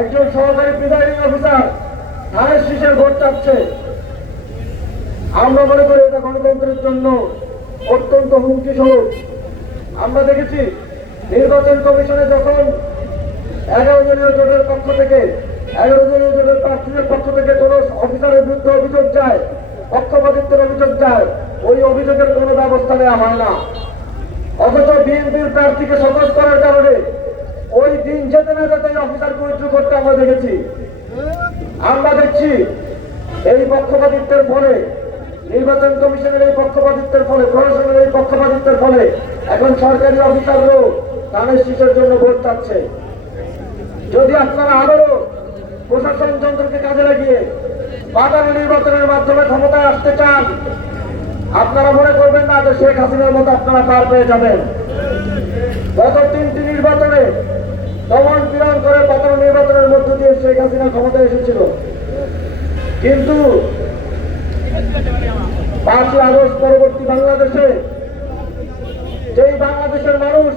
একজন সহকারী presiding officer ধানের শীষের ভোট চাচ্ছে। আমরা মনে করি এটা গণতন্ত্রের জন্য অত্যন্ত হুমকি স্বরূপ। আমরা দেখেছি নির্বাচন কমিশনে যখন 11 দলীয় জোটের পক্ষ থেকে 11 দলীয় জোটের প্রার্থীদের পক্ষ থেকে কোন অফিসারের বিরুদ্ধে অভিযোগ যায়, পক্ষপাতিত্বের অভিযোগ যায়, ওই অভিযোগের কোনো ব্যবস্থা নেওয়া হয় না। অথচ বিএনপির প্রার্থীকে সহজ করার কারণে ওই দিন যেতে না যেতে অফিসারকে উইথড্র করতে আমরা দেখেছি। আমরা দেখছি এই পক্ষপাতিত্বের ফলে, নির্বাচন কমিশনের এই পক্ষপাতিত্বের ফলে, প্রশাসনের এই পক্ষপাতিত্বের ফলে এখন সরকারি অফিসাররাও ধানের শীষের জন্য ভোট চাচ্ছে। যদি আপনারা আবারও প্রশাসন যন্ত্রকে কাজে লাগিয়ে বাজারে নির্বাচনের মাধ্যমে ক্ষমতায় আসতে চান, আপনারা মনে করবেন না যে শেখ হাসিনার মতো আপনারা পার পেয়ে যাবেন। গত 3টি নির্বাচনে দমন পীড়ন করে বাজার নির্বাচনের মধ্য দিয়ে শেখ হাসিনা ক্ষমতায় এসেছিল, কিন্তু 5ই আগস্ট পরবর্তী বাংলাদেশে যেই বাংলাদেশের মানুষ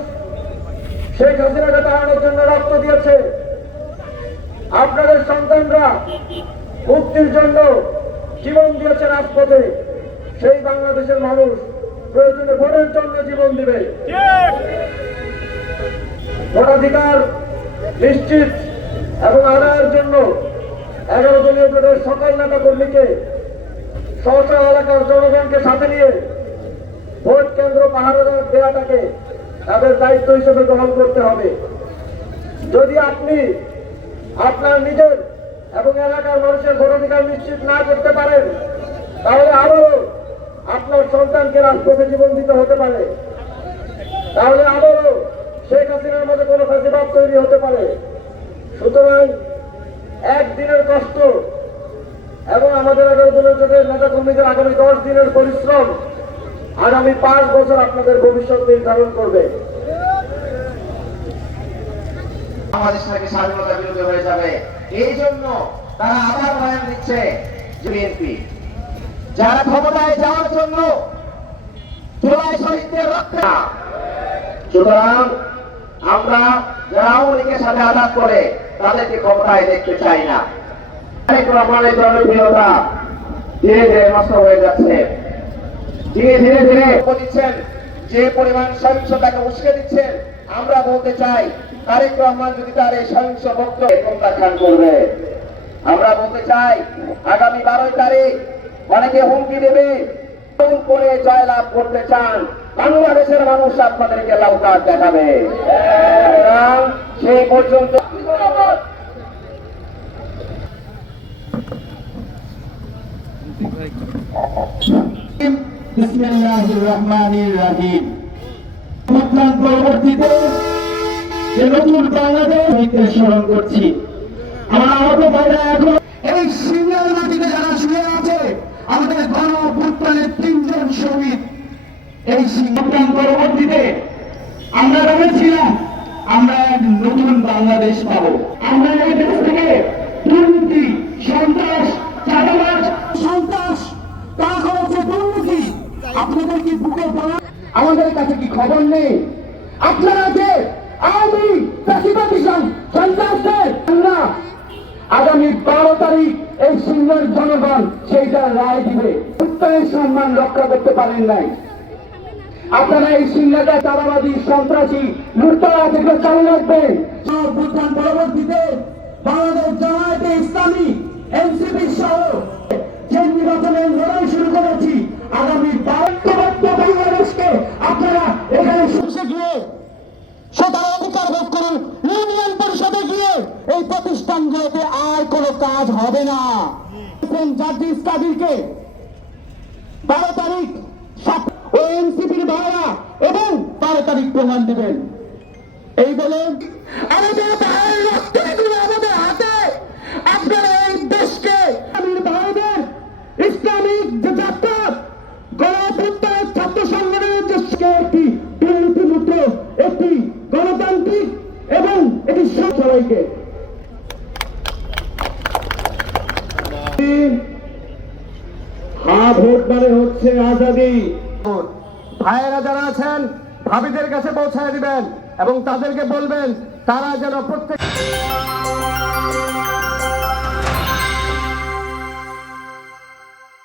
শেখ হাসিনাকে তাড়ানোর জন্য রক্ত দিয়েছে, আপনাদের সন্তানরা মুক্তির জন্য জীবন দিয়েছে রাজপথে, সেই বাংলাদেশের মানুষ প্রয়োজনে ভোটের জন্য জীবন দিবে। ভোটাধিকার নিশ্চিত এবং আদায়ের জন্য 11 দলীয় জোটের সকল নেতা কর্মীকে স্ব এলাকার জনগণকে সাথে নিয়ে ভোট কেন্দ্র পাহারা দেওয়াটাকে তাদের দায়িত্ব হিসেবে গ্রহণ করতে হবে। যদি আপনি আপনার নিজের এবং এলাকার মানুষের ভোটাধিকার নিশ্চিত না করতে পারেন, তাহলে আবারও আপনার সন্তানকে রাজপথে জীবন দিতে হতে পারে, তাহলে আবারও শেখ হাসিনার মধ্যে কোনো ফাঁসিবাদ তৈরি হতে পারে। সুতরাং একদিনের কষ্ট এবং আমাদের 11 দলীয় জোটের নেতা কর্মীদের আগামী 10 দিনের পরিশ্রম আগামী 5 বছর আপনাদের ভবিষ্যৎ নির্ধারণ করবে। বাংলাদেশ থেকে স্বাধীনতা বিরোধী হয়ে যাবে, এই জন্য তারা আবার বয়ান দিচ্ছে বিএনপি, যারা ক্ষমতায় যাওয়ার জন্য জুলাই শহীদদের রক্ষা। সুতরাং আমরা যারা আওয়ামী লীগের সাথে আঘাত করে তাদেরকে ক্ষমতায় দেখতে চাই না। রহমানের জনপ্রিয়তা ধীরে ধীরে নষ্ট হয়ে যাচ্ছে, ধীরে ধীরে দিচ্ছেন যে পরিমাণ সহিংসতাকে উস্কে দিচ্ছেন। আমরা বলতে চাই তারেক রহমান যদি তার এই সহিংস বক্তব্য প্রত্যাখ্যান করবে। আমরা বলতে চাই আগামী 12 তারিখ অনেকে হুমকি দেবে, করে জয়লাভ করতে চান, বাংলাদেশের মানুষ আপনাদেরকে লাল কার্ড দেখাবে। সেই পর্যন্ত বিসমিল্লাহির রহমানির রহিম। পরবর্তীতে যে নতুন বাংলাদেশ স্মরণ করছি, আমরা আহত ভাইরা এখন এই সিরিয়াল মাটিতে যারা শুয়ে আছে, আমাদের গণ অভ্যুত্থানের 3 জন শহীদ। এই সিদ্ধান্ত পরবর্তীতে আমরা ভেবেছিলাম আমরা এক নতুন বাংলাদেশ পাবো। আমরা এই দেশ থেকে দুর্নীতি, সন্ত্রাস, চাঁদাবাজ, সন্ত্রাস, টাকা হচ্ছে দুর্নীতি। আপনাদের কি বুকে পড়া? আমাদের কাছে কি খবর নেই? আপনারা যে আওয়ামী চাষিবাদী সন্ত্রাসদের আমরা আগামী 12 তারিখ এই সিংহের জনগণ সেইটা রায় দিবে। উত্তরের সম্মান রক্ষা করতে পারেন নাই আপনারা। এই সিংহটা চাঁদাবাদী, সন্ত্রাসী, লুটতরা থেকে চালু রাখবেন। অভ্যুত্থান পরবর্তীতে বাংলাদেশ জামায়াতে ইসলামী, এনসিপি সহ যে নির্বাচনের লড়াই শুরু করেছি, আগামী 12 বাংলাদেশকে আপনারা এখানে শুষে গিয়ে সেটার অধিকার ভোগ করুন। ইউনিয়ন পরিষদে গিয়ে এই প্রতিষ্ঠানগুলোতে আর কোনো কাজ হবে না। জাজিস কাদিরকে 12 তারিখ ও এনসিপির ভাইরা এবং 12 তারিখ প্রমাণ দেবেন। এই বলে আমাদের ভাইয়ের রক্ত এগুলো আমাদের হাতে। আপনারা এই দেশকে ভাইদের ইসলামিক যে যাত্রা গণঅভ্যুত্থানের ছাত্র সংগঠনের দেশকে একটি দুর্নীতিমুক্ত, একটি গণতান্ত্রিক এবং এটি সবাইকে ভোট মানে হচ্ছে আজাদী। ভাইয়েরা যারা আছেন ভাবিদের কাছে পৌঁছায় দিবেন এবং তাদেরকে বলবেন তারা যেন প্রত্যেক